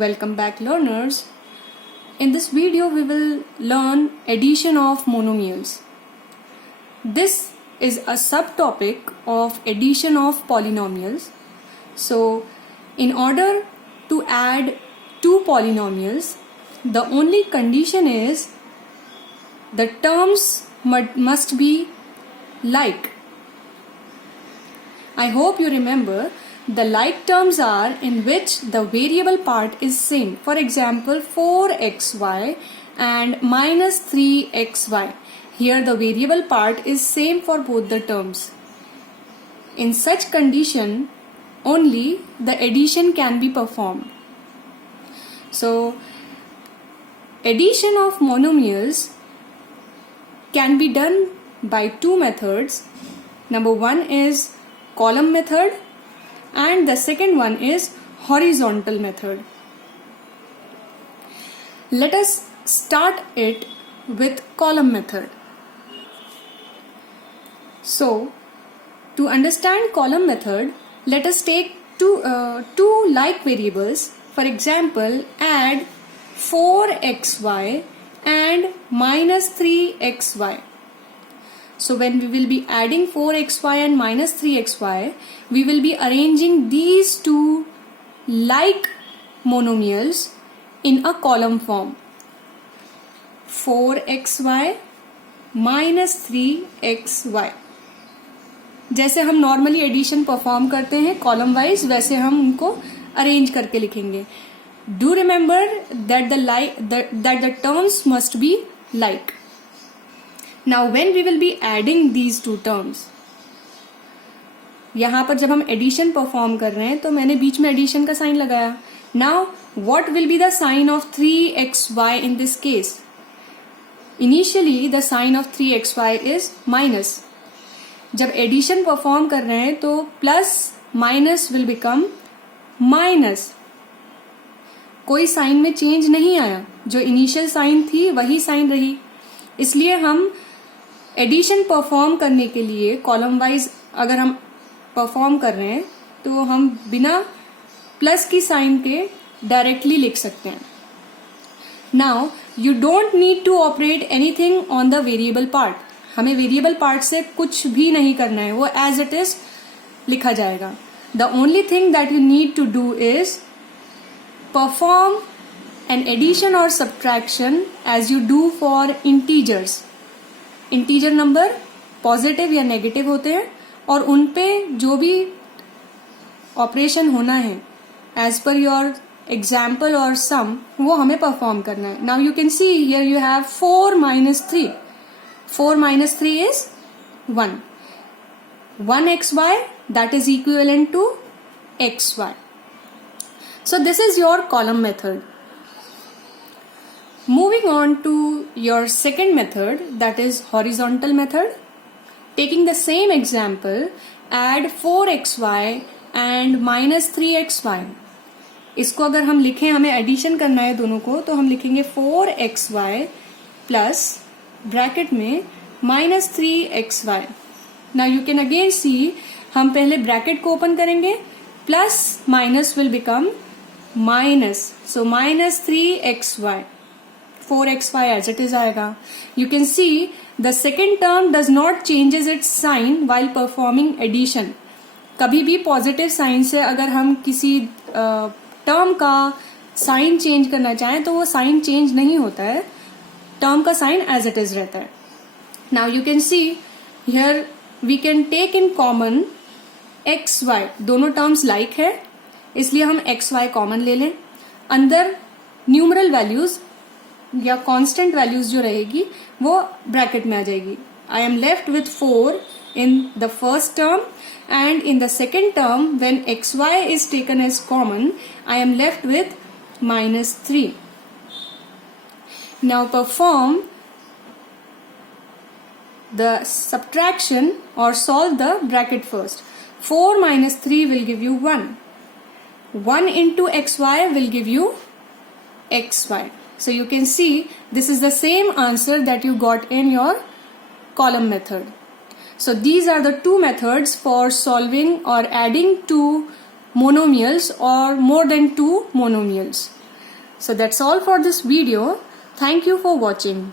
Welcome back, learners. In this video we will learn addition of monomials. This is a subtopic of addition of polynomials. So in order to add two polynomials, the only condition is the terms must be like. I hope you remember the like terms are in which the variable part is same. For example, 4xy and minus 3xy. Here the variable part is same for both the terms. In such condition, only the addition can be performed. So, addition of monomials can be done by two methods. Number one is column method and the second one is horizontal method. Let us start it with column method. So, to understand column method, let us take two like variables. For example, add 4xy and minus 3xy. So when we will be adding 4xy and minus 3xy, we will be arranging these two like monomials in a column form. 4xy minus 3xy. जैसे हम normally addition perform करते हैं column wise, वैसे हम उनको arrange करके लिखेंगे. Do remember that the terms must be like. Now when we will be adding these two terms, यहाँ पर जब हम एडिशन परफॉर्म कर रहे हैं तो मैंने बीच में एडिशन का साइन लगाया. Now what will be the sign of 3xy in this case? Initially the sign of 3xy is minus. जब एडिशन परफॉर्म कर रहे हैं तो plus minus will become minus. कोई साइन में चेंज नहीं आया, जो इनिशियल साइन थी वही साइन रही. इसलिए हम एडिशन परफॉर्म करने के लिए कॉलम वाइज अगर हम परफॉर्म कर रहे हैं तो हम बिना प्लस की साइन के डायरेक्टली लिख सकते हैं. Now you don't need to operate anything on the variable part. हमें वेरिएबल पार्ट से कुछ भी नहीं करना है, वो एज इट इज लिखा जाएगा. The only thing that you need to do is perform an addition और subtraction as you do for integers. Integer number positive या नेगेटिव होते हैं और उन पे जो भी ऑपरेशन होना है एज पर योर एग्जाम्पल और सम, वो हमें परफॉर्म करना है. Now you can see here you have 4 minus 3. 4 minus 3 is 1. 1xy, that is equivalent to xy. So this is your column method. Moving on to your second method, that is horizontal method. Taking the same example, add 4xy and minus 3xy. इसको अगर हम लिखें, हमें addition करना है दोनों को, तो हम लिखेंगे 4xy प्लस ब्रैकेट में minus 3xy. Now you can again see, हम पहले ब्रैकेट को ओपन करेंगे, plus minus will become minus. So minus 3xy. 4xy as it is आएगा. You can see the second term does not changes its sign while performing addition. कभी भी positive sign से अगर हम किसी टर्म का साइन चेंज करना चाहें तो वो साइन चेंज नहीं होता है, टर्म का साइन एज इट इज रहता है. Now you can see here we can take in common xy. दोनों टर्म्स लाइक है इसलिए हम xy कॉमन ले लें. अंदर न्यूमरल वैल्यूज या कांस्टेंट वैल्यूज जो रहेगी वो ब्रैकेट में आ जाएगी. I am left with 4 in the first term and in the second term when xy is taken as common, I am left with minus 3. Now perform the subtraction or solve the bracket first. 4 minus 3 will give you 1. 1 into xy will give you xy. So you can see this is the same answer that you got in your column method. So these are the two methods for solving or adding two monomials or more than two monomials. So that's all for this video. Thank you for watching.